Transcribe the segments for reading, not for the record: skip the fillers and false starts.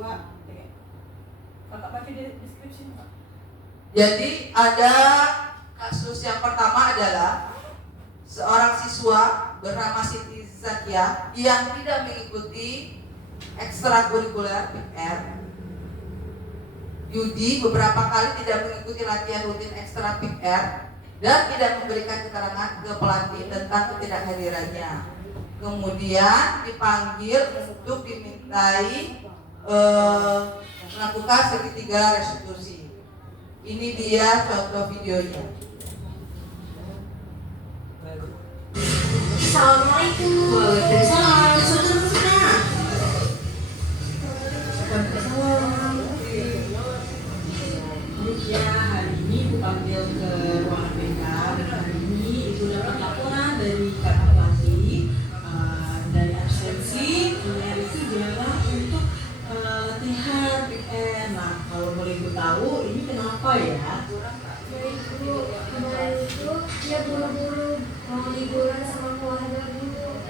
dua. Kakak baca di deskripsi Pak. Jadi ada kasus yang pertama adalah seorang siswa bernama Siti Zakia yang tidak mengikuti ekstrakurikuler PR. Yudi beberapa kali tidak mengikuti latihan rutin ekstra PR dan tidak memberikan keterangan ke pelatih tentang ketidakhadirannya. Kemudian dipanggil untuk dimintai melakukan segitiga restitusi. Ini dia contoh videonya. Assalamualaikum. Waalaikumsalam. Saudara-saudara. Ya, hari ini aku panggil ke ruangan BK. Hari ini Ibu dapat laporan dari kakak pelatih dari absensi. Dia itu dilarang untuk latihan weekend. Nah, kalau boleh Ibu tahu, ini kenapa ya? Ibu, kemarin itu dia buru-buru mau liburan sama keluarga dulu.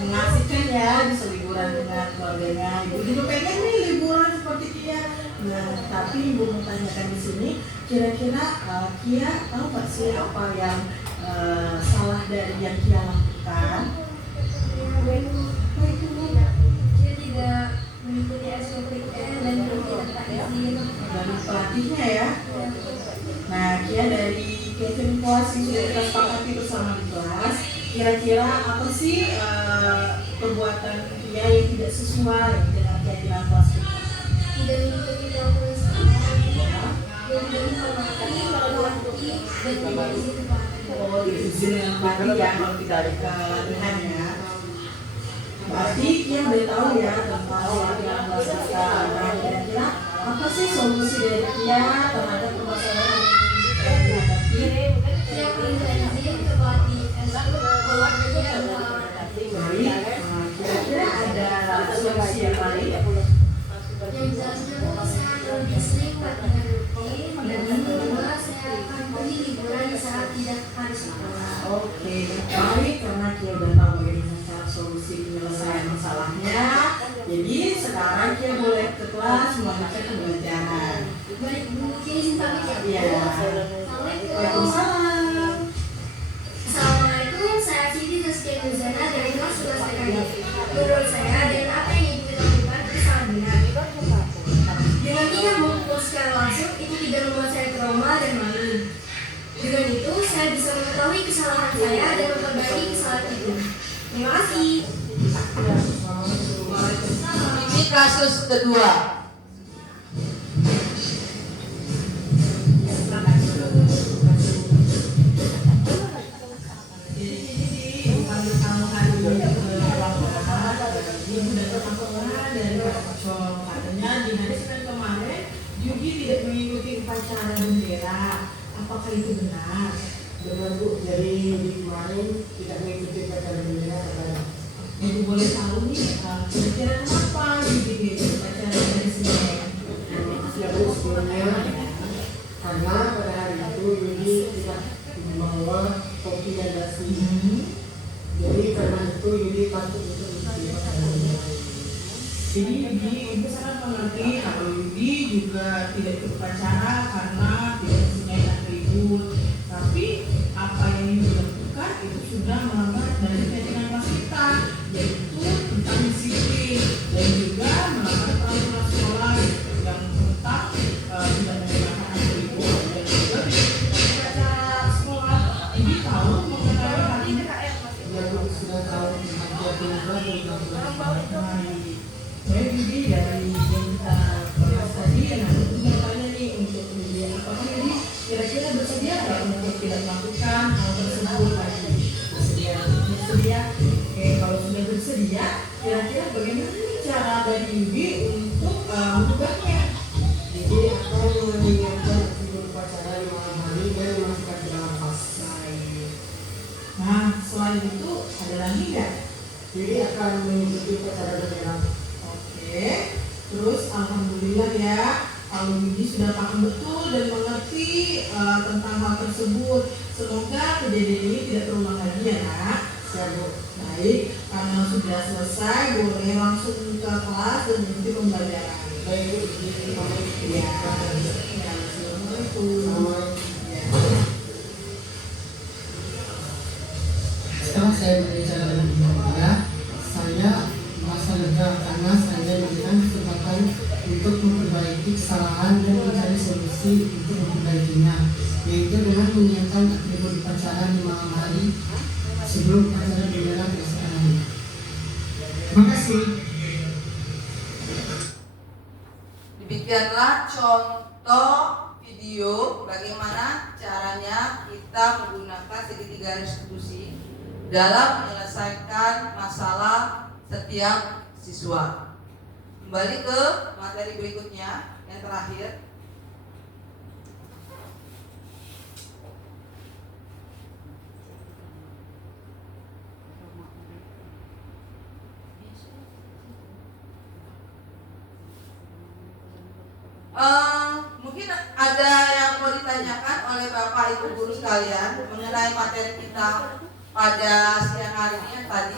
Mengasihkan ya, bisa liburan dengan keluarganya. Ibu juga pengen nih liburan seperti Kia. Nah, tapi Ibu mau tanyakan di sini, kira-kira Kia tahu nggak sih apa yang salah dari yang Kia lakukan? Ya, itu dia tidak mengikuti SOP-nya dan tidak izin Dari pelatihnya ya. Nah, Kia dari Kevin Kuas yang sudah kita sepakati bersama di kelas, kira-kira apa sih perbuatan Kia yang tidak sesuai dengan keyakinan kelas kita? tidak mengikuti protokol kesehatan, dan tidak menghormati pelatih dan tidak izin ke pelatih. Oh, izin dengan pelatih ya kalau tidak ada kelatihan ya. Berarti Kia udah tahu ya tentang latihan kelas kita. Nah, kira-kira apa sih solusi dari Kia terhadap permasalahan yang dihadapi? Dia akan minta izin ke pelatih kalau dia Baik, kira-kira ada solusi yang lain? yang jelasnya saya akan lebih sering latihan rutin dan yang kedua saya akan pergi liburan saat tidak harus sekolah. Oke, baik, karena Kia udah tahu bagaimana cara solusi penyelesaian masalahnya. Jadi sekarang Kia boleh ke kelas melanjutkan pembelajaran. Baik Bu, izin pamit ya. Iya. Assalamualaikum. Waalaikumsalam. Assalamualaikum, saya Siti Zaskia Nuzana dari kelas 11 PKG. Menurut saya dan apa yang Ibu lakukan itu sangat benar. Dengan tidak memukul secara langsung itu tidak membuat saya trauma dan malu. Dengan itu saya bisa mengetahui kesalahan saya dan memperbaiki kesalahan itu. Terima kasih. Ini kasus kedua. Upacara bendera, apakah itu benar? Benar Bu, jadi di kemarin tidak mengikuti upacara bendera karena Ibu boleh tahu nih, kira-kira kenapa Yugi upacara bendera sini? ya Bu, sebelumnya karena pada hari itu Yudi tidak membawa topi dan dasi. Jadi karena itu Yudi patut untuk mengikuti upacara bendera. Jadi Ibu sangat mengerti kalau Yudi juga tidak ikut upacara karena tidak mempunyai atribut. Tapi apa yang Yudi lakukan itu sudah melanggar dari keyakinan kelas kita, yaitu tentang disiplin dan juga melanggar peraturan sekolah yang tentang tidak menggunakan atribut dan juga tidak ikut upacara sekolah. Jadi tahu mengenai hal ini. Ya Bu, sudah tahu tentang upacara bendera. Saya juga dari yang kita bahas tadi, nah itu bertanya nih untuk media apakah ini kira-kira bersedia nggak untuk tidak melakukan hal tersebut lagi? Bersedia. Oke, kalau sudah bersedia, kira-kira bagaimana nih cara dari Yugi untuk mengubahnya? Jadi akan menyiapkan atribut upacara di malam hari dan memasukkan ke dalam tas. Nah, selain itu ada lagi nggak? Jadi akan mengikuti upacara bendera. Oke, terus alhamdulillah ya, kalau Yudi sudah paham betul dan mengerti tentang hal tersebut. Semoga kejadian ini tidak terulang lagi ya Nak. Ya Bu. Baik, karena sudah selesai boleh langsung ke kelas dan mengikuti pembelajaran. Baik Bu, jadi pamit. Ya, assalamualaikum. Setelah saya berbicara dengan Ibu Maria, saya merasa lega karena saya diberikan kesempatan untuk memperbaiki kesalahan dan mencari solusi untuk memperbaikinya, yaitu dengan menyiapkan atribut upacara di malam hari sebelum acara dimulai besok hari. Terima kasih. Demikianlah contoh video bagaimana caranya kita menggunakan segitiga restitusi dalam menyelesaikan masalah setiap siswa. Kembali ke materi berikutnya yang terakhir. Mungkin ada yang mau ditanyakan oleh Bapak Ibu guru sekalian mengenai materi kita pada siang hari ini yang tadi.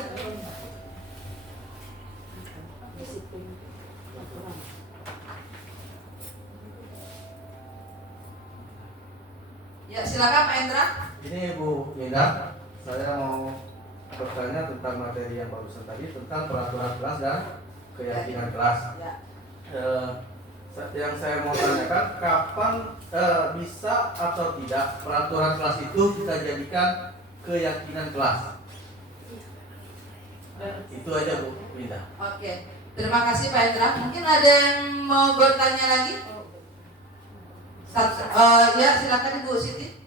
Ya, silakan Pak Endra. Ini Bu Linda, saya mau bertanya tentang materi yang barusan tadi tentang peraturan kelas dan keyakinan kelas. Ya. Yang saya mau tanyakan, kapan bisa atau tidak peraturan kelas itu kita jadikan keyakinan kelas? Itu aja Bu Linda. Oke, terima kasih Pak Endra. Mungkin ada yang mau bertanya lagi? Ya, silakan Ibu Siti.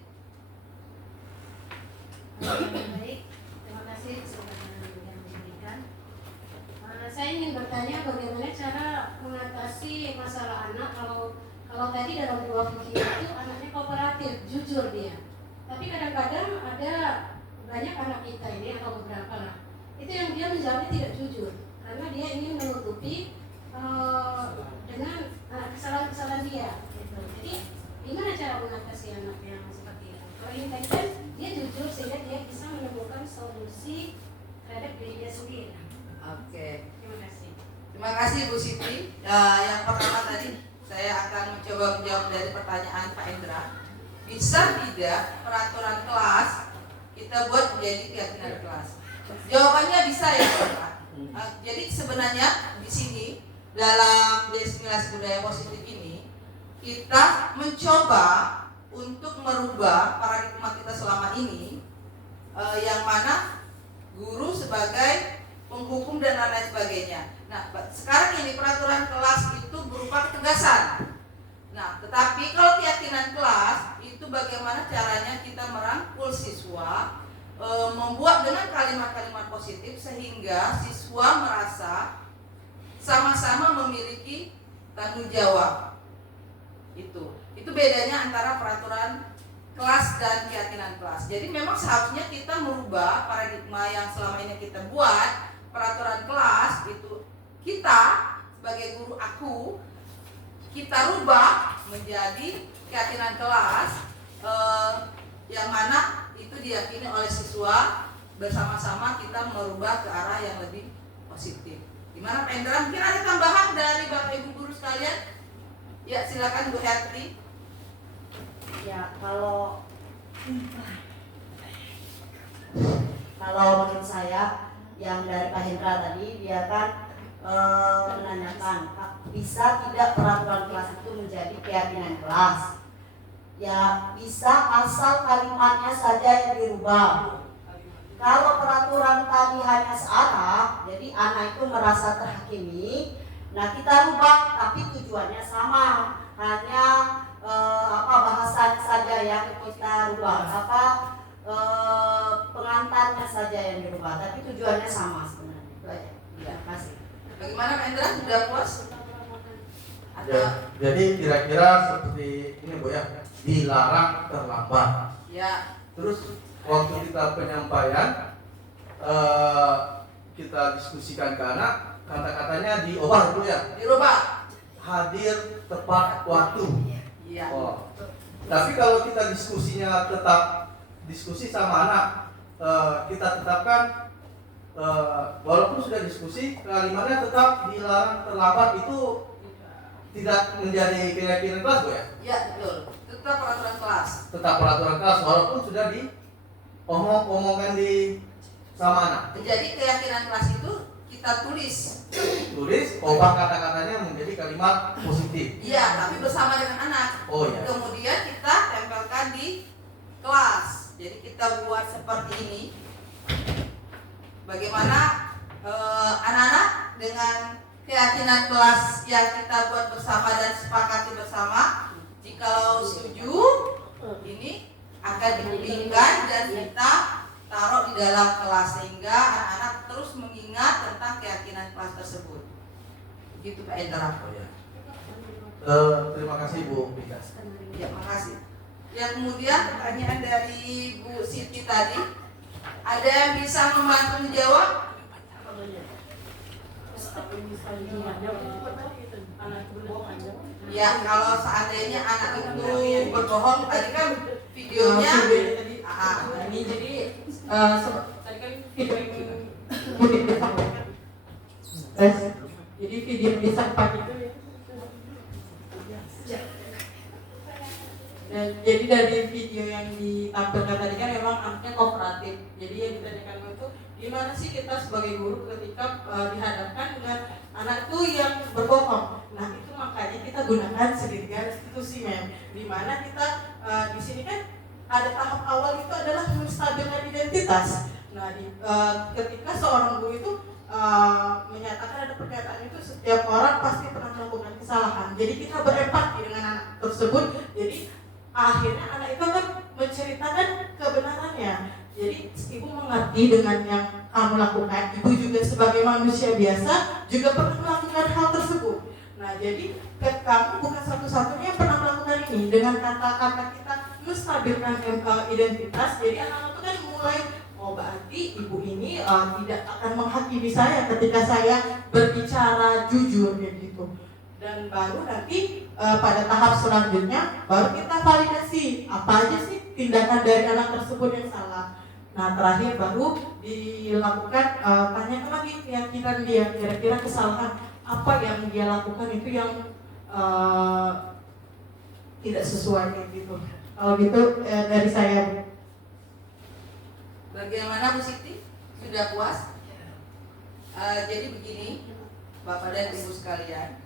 Baik, terima kasih kesempatan yang diberikan. Saya ingin bertanya bagaimana cara mengatasi masalah anak kalau tadi dalam dua pikiran itu anaknya kooperatif, jujur dia. Tapi kadang-kadang ada banyak anak kita ini atau beberapa lah, itu yang dia menjawabnya tidak jujur karena dia ingin menutupi dengan kesalahan-kesalahan dia. Gitu. Jadi gimana cara mengatasi anak yang seperti itu? Kalau ini tadi kan dia jujur sehingga dia bisa menemukan solusi terhadap dirinya sendiri. Oke. Terima kasih. Terima kasih Bu Siti. Yang pertama tadi saya akan mencoba menjawab dari pertanyaan Pak Endra. Bisa tidak peraturan kelas kita buat menjadi keyakinan kelas? Jawabannya bisa ya Pak. Jadi sebenarnya di sini dalam asimilasi budaya positif ini kita mencoba untuk merubah paradigma kita selama ini, yang mana guru sebagai penghukum dan lain sebagainya. Nah, sekarang ini peraturan kelas itu berupa ketegasan. Nah, tetapi kalau keyakinan kelas itu bagaimana caranya kita merangkul siswa, membuat dengan kalimat-kalimat positif sehingga siswa merasa sama-sama memiliki tanggung jawab. Itu bedanya antara peraturan kelas dan keyakinan kelas. Jadi memang seharusnya kita merubah paradigma yang selama ini kita buat peraturan kelas itu kita sebagai guru kita rubah menjadi keyakinan kelas, yang mana itu diyakini oleh siswa, bersama-sama kita merubah ke arah yang lebih positif. Gimana Pak Endra? Mungkin ada tambahan dari Bapak Ibu guru sekalian? Ya, silakan Bu Herti. Ya, kalau menurut saya yang dari Pak Hendra tadi, dia kan menanyakan bisa tidak peraturan kelas itu menjadi keyakinan kelas. Ya bisa, asal kalimatnya saja yang dirubah. Kalau peraturan tadi hanya searah, jadi anak itu merasa terhakimi, nah kita rubah tapi tujuannya sama, hanya bahasanya saja yang kita rubah, pengantarnya saja yang dirubah, tapi tujuannya sama sebenarnya. Itu aja. Terima kasih. Bagaimana Pak Endra? Sudah puas? Ya, jadi kira-kira seperti ini Bu ya, dilarang terlambat. Ya. Terus waktu kita penyampaian, kita diskusikan ke anak, kata-katanya diubah dulu ya. Dirubah. Hadir tepat waktu. Iya. Oh. Tapi kalau kita diskusinya tetap diskusi sama anak, kita tetapkan walaupun sudah diskusi, kalimatnya tetap dilarang terlambat itu tidak menjadi keyakinan kelas, Bu ya? Ya betul, tetap peraturan kelas. Tetap peraturan kelas walaupun sudah diomongkan di sama anak. Jadi keyakinan kelas itu kita tulis. Ubah kata-katanya menjadi kalimat positif. Iya, tapi bersama dengan anak. Oh iya. Kemudian kita tempelkan di kelas. Jadi kita buat seperti ini. Bagaimana anak-anak dengan keyakinan kelas yang kita buat bersama dan sepakati bersama, jikalau setuju, ini akan diberikan dan kita taruh di dalam kelas sehingga anak-anak terus mengingat tentang keyakinan kelas tersebut. Begitu Pak Endra. Terima kasih Bu Pika. Ya, makasih. Yang kemudian pertanyaan dari Bu Siti tadi, ada yang bisa membantu menjawab? Ya, kalau seandainya anak itu berbohong, tadi kan videonya. Ini jadi tadi kan video yang kemudian disampaikan. Jadi video yang disampaikan itu dan jadi dari video yang ditampilkan tadi kan memang anaknya kooperatif. Jadi yang ditanyakan itu gimana sih kita sebagai guru ketika dihadapkan dengan anak itu yang berbohong. Nah itu makanya kita gunakan segitiga restitusi mem. Dimana kita di sini kan ada tahap awal itu adalah menstabilkan identitas. Nah ketika seorang guru itu menyatakan ada pernyataan itu setiap orang pasti pernah melakukan kesalahan. Jadi kita berempati dengan anak tersebut. Jadi akhirnya anak itu akan menceritakan kebenarannya. Jadi ibu mengerti dengan yang kamu lakukan. Ibu juga sebagai manusia biasa juga pernah melakukan hal tersebut. Nah jadi kamu bukan satu-satunya yang pernah melakukan ini. Dengan kata-kata kita menstabilkan identitas, jadi anak-anak itu kan mulai, oh berarti ibu ini tidak akan menghakimi saya ketika saya berbicara jujur gitu. Dan baru nanti pada tahap selanjutnya baru kita validasi apa aja sih tindakan dari anak tersebut yang salah. Nah terakhir baru dilakukan tanyakan lagi keyakinan dia, kira-kira kesalahan apa yang dia lakukan itu yang tidak sesuai gitu. Kalau gitu dari saya. Bagaimana Bu Siti? Sudah puas? Jadi begini Bapak dan Ibu sekalian,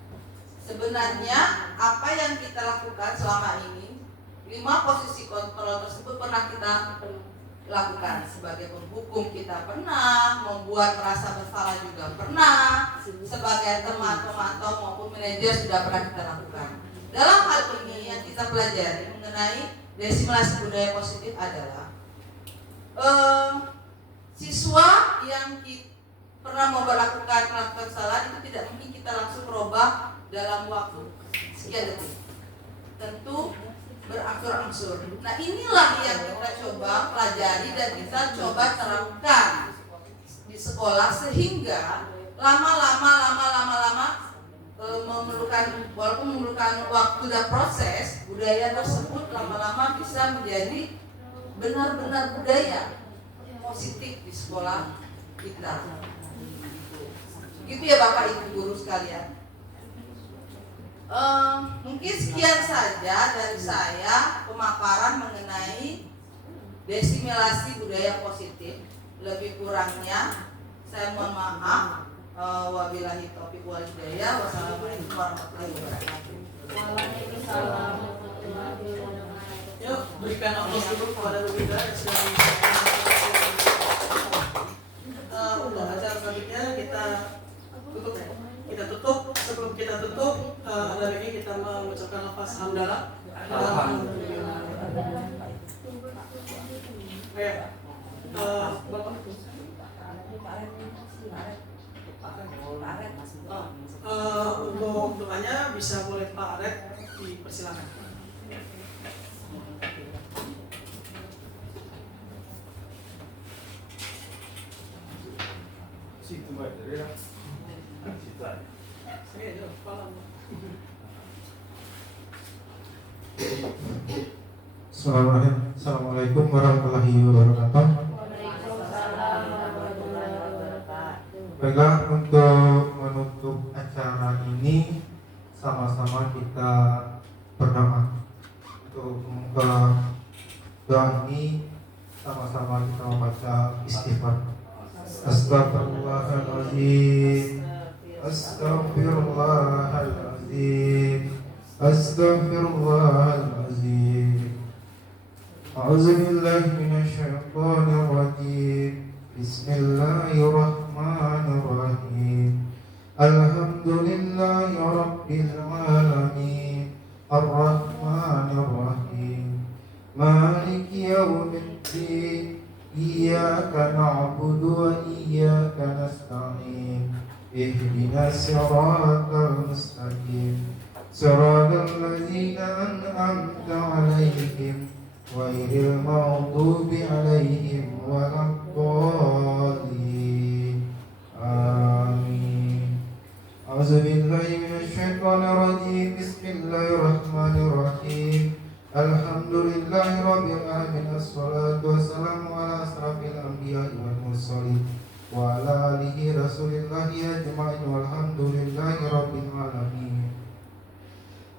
sebenarnya apa yang kita lakukan selama ini, 5 posisi kontrol tersebut pernah kita lakukan. Sebagai penghukum kita pernah, membuat merasa bersalah juga pernah, sebagai teman pemantau maupun manajer sudah pernah kita lakukan. Dalam hal ini yang kita pelajari mengenai desimulasi budaya positif adalah siswa yang pernah melakukan kesalahan itu tidak mungkin kita langsung merubah dalam waktu sekian detik. Tentu berangsur-angsur. Nah inilah yang kita coba pelajari dan kita coba terapkan di sekolah sehingga lama-lama walaupun memerlukan waktu dan proses, budaya tersebut lama-lama bisa menjadi benar-benar budaya positif di sekolah kita. Gitu ya Bapak Ibu guru sekalian. Mungkin sekian saja dari saya pemaparan mengenai desimulasi budaya positif. Lebih kurangnya saya mohon maaf. Wabillahi taufiq wal hidayah. Wassalamualaikum warahmatullahi wabarakatuh. Waalaikumsalam warahmatullahi wabarakatuh. Yuk berikan aplaus dulu kepada Bu Ida yang sudah untuk acara selanjutnya kita tutup. Sebelum kita tutup, ada lagi kita mengucapkan lafaz hamdalah. Alhamdulillah. Bapak. Untuk doanya bisa boleh Pak Aret dipersilakan. Situ aja ya. Situ aja. Saya aja kepala. Assalamualaikum warahmatullahi wabarakatuh. Waalaikumsalam warahmatullahi wabarakatuh. Baiklah, untuk menutup acara ini sama-sama kita berdoa. Untuk membuka doa ini sama-sama kita membaca istighfar. Astagfirullahaladzim, Astagfirullahaladzim, Astagfirullahaladzim. A'udzubillahi minasyaitonir rajim. Bismillahirrahmanirrahim. Alhamdulillahi rabbil alamin. Ar-Rahmanir Rahim. Maliki yaumiddin. Iyyaka na'budu wa iyyaka nasta'in. Ihdinas siratal mustaqim. Siratal ladzina an'amta 'alaihim ghairil maghdubi 'alaihim waladdallin. Amin. A'udzubillahi minasyaitonir rajim. Bismillahirrahmanirrahim. Alhamdulillahi rabbil alamin. Assalatu wassalamu ala asrafil anbiya'i wal mursalin wa ala alihi rasulillahi ajma'in walhamdulillahi rabbil alamin.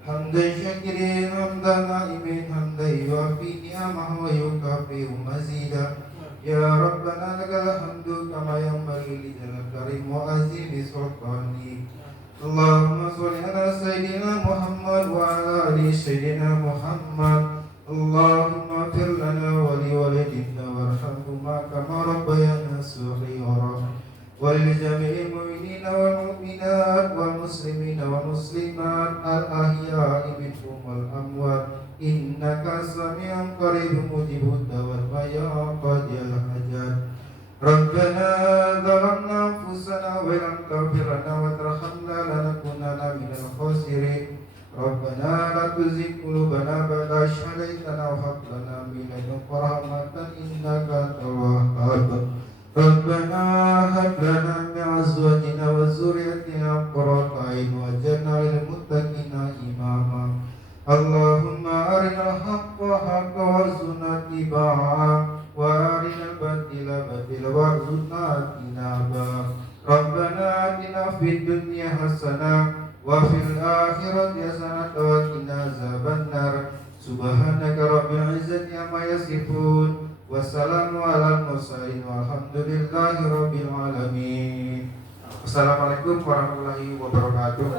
Hamdan syakirin hamdan na'imin hamdan yuafi ni'amahu wa yukafi'u mazidah. Ya Rabbana lakal hamdu kama yanbaghi li jalal karim wa azimi sultanik. Allahumma sholli ala sayyidina Muhammad wa ala ali sayyidina Muhammad. Allahumma fir lana wa li walidina warhamhuma kama rabbayana shaghira. Wa lil jami'il mu'minina wal mu'minat wal muslimina wal muslimat al ahya'i minhum wal amwat. Innaka sami'un qaribun mujibud da'wat wa ya qadiyal hajat. Rabbana zalamna anfusana wa lam taghfir lana wa tarhamna lanakunanna minal khasirin. Rabbana la tuzigh qulubana ba'da idh hadaytana wa hab lana min ladunka rahmatan innaka antal wahhab. Rabbana hab lana min azwajina wa dhurriyyatina qurrata a'yun waj'alna lil muttaqina imama. Allahumma arinal haqqa haqqan warzuqna ittiba'ah wa arinal batila batila warzuqna ijtinabah. Rabbana atina fid dunya hasanah wa fil akhirati hasanah wa qina azabannar. Subhanaka rabbil izzati amma yasifun. Wassalamu alal mursalin walhamdulillahi rabbil alamin. Assalamualaikum warahmatullahi wabarakatuh.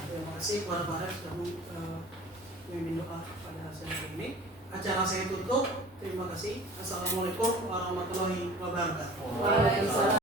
Terima kasih kepada Pak Ref sudah memimpin doa pada siang ini. Acara saya tutup. Terima kasih. Assalamualaikum warahmatullahi wabarakatuh.